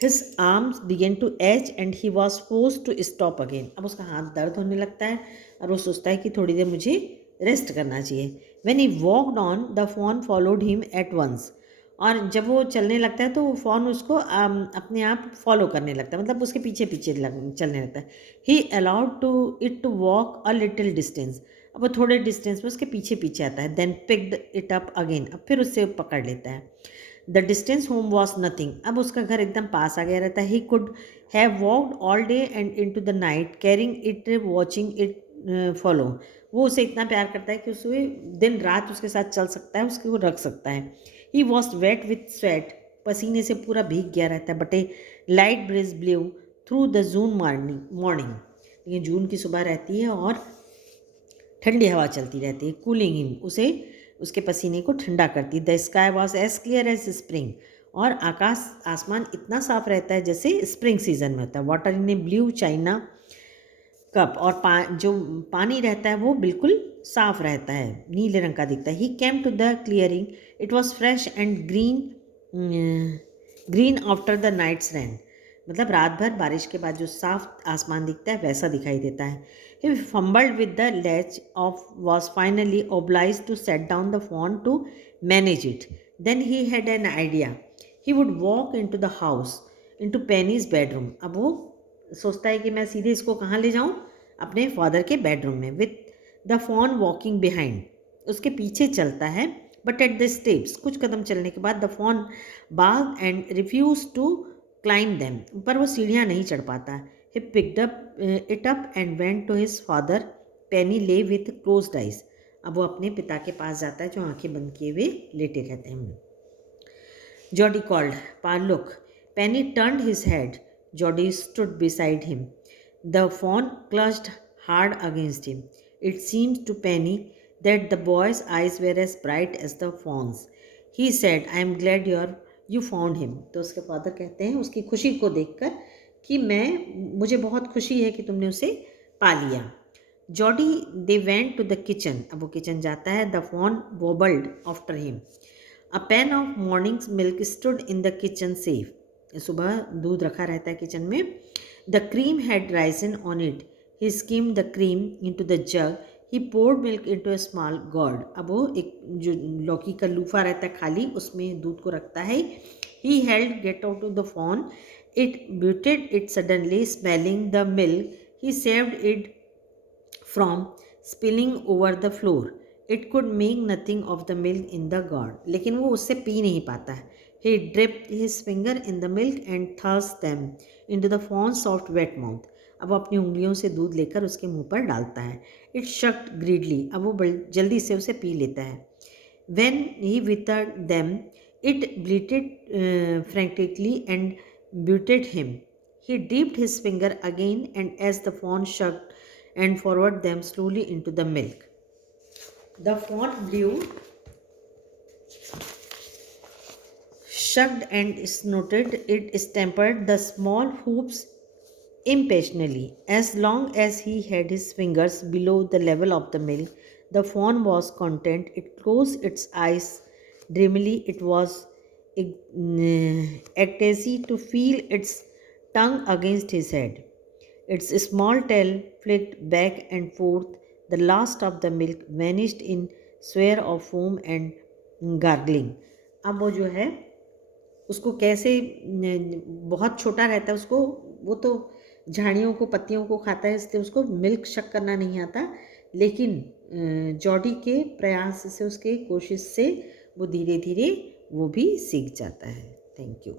His arms began to ache and he was force to stop again. अब उसका हाथ दर्द होने लगता है और वो सोचता है कि थोड़ी देर मुझे रेस्ट करना चाहिए। When he walked on the fawn followed him at once. और जब वो चलने लगता है तो वो फॉन उसको अपने आप फॉलो करने लगता है, मतलब उसके पीछे पीछे चलने लगता है। He allowed to it to walk a little distance. अब वो थोड़े डिस्टेंस में उसके पीछे पीछे आता है। Then picked it up again, अब फिर उससे पकड़ लेता है। The distance home was nothing, अब उसका घर एकदम पास आ गया रहता है। He could have walked all day and into the night carrying it watching it follow. वो उसे इतना प्यार करता है कि उसे दिन रात उसके साथ चल सकता है, उसको रख सकता है। He was wet with sweat, पसीने से पूरा भीग गया रहता है। But a light breeze blew through the June morning, लेकिन जून की सुबह रहती है और ठंडी हवा चलती रहती है। कूलिंग हिम, उसे उसके पसीने को ठंडा करती। The sky was as clear as spring, और आसमान इतना साफ रहता है जैसे स्प्रिंग सीजन में होता है। Water in A blue China cup, और जो पानी रहता है वो बिल्कुल साफ रहता है, नीले रंग का दिखता है। He came to the clearing, it was fresh and green after the night's rain, मतलब रात भर बारिश के बाद जो साफ आसमान दिखता है वैसा दिखाई देता है। He fumbled with the latch of was finally obliged to set down the phone to manage it. Then he had an idea. He would walk into the house, into Penny's bedroom. अब वो सोचता है कि मैं सीधे इसको कहाँ ले जाऊँ, अपने फादर के बेडरूम में। With the phone walking behind, उसके पीछे चलता है। बट एट द स्टेप्स, कुछ कदम चलने के बाद the fawn balked and refuse to climb them, पर वो सीढ़ियाँ नहीं चढ़ पाता। He picked up it up and went to his father. Penny lay with closed eyes, अब वो अपने पिता के पास जाता है जो आंखें बंद किए हुए लेटे रहते हैं। Jody called, pa look. Penny turned his head. Jody stood beside him, the fawn clutched hard against him. It seemed to Penny that the boy's eyes were as bright as the fawn's. He said, I am glad you found him. तो उसके father कहते हैं उसकी खुशी को देखकर कि मुझे बहुत खुशी है कि तुमने उसे पा लिया। Jody they went to the kitchen, अब वो किचन जाता है। The fawn wobbled after him. A pan of morning's milk stood in the kitchen safe, सुबह दूध रखा रहता है किचन में। The cream had risen on it. He skimmed the cream into the jug. He poured milk into a small gourd, अब वो एक जो लौकी का लूफा रहता है खाली, उसमें दूध को रखता है। He held get out to the fawn, it butted it suddenly smelling the milk. He saved it from spilling over the floor. It could make nothing of the milk in the gourd, लेकिन वो उससे P नहीं पाता है। He dipped his finger in the milk and thrust them into the fawn's soft wet mouth. अब वो अपनी उंगलियों से दूध लेकर उसके मुंह पर डालता है। It sucked greedily, अब वो जल्दी से उसे पी लेता है। When he withered them, it bleated frantically and butted him. He dipped his finger again, and as the fawn sucked and forward them slowly into the milk, the fawn blew, sucked and snorted. It stampered the small hoops impatiently. As long as he had his fingers below the level of the milk, the fawn was content. It closed its eyes dreamily. It was ecstasy to feel its tongue against his head. Its small tail flicked back and forth. The last of the milk vanished in swear of foam and gargling. अब वो जो है उसको कैसे बहुत छोटा रहता है, उसको वो तो झाड़ियों को पत्तियों को खाता है, इसलिए उसको मिल्क शक करना नहीं आता। लेकिन जॉडी के प्रयास से, उसके कोशिश से वो धीरे धीरे वो भी सीख जाता है। Thank you.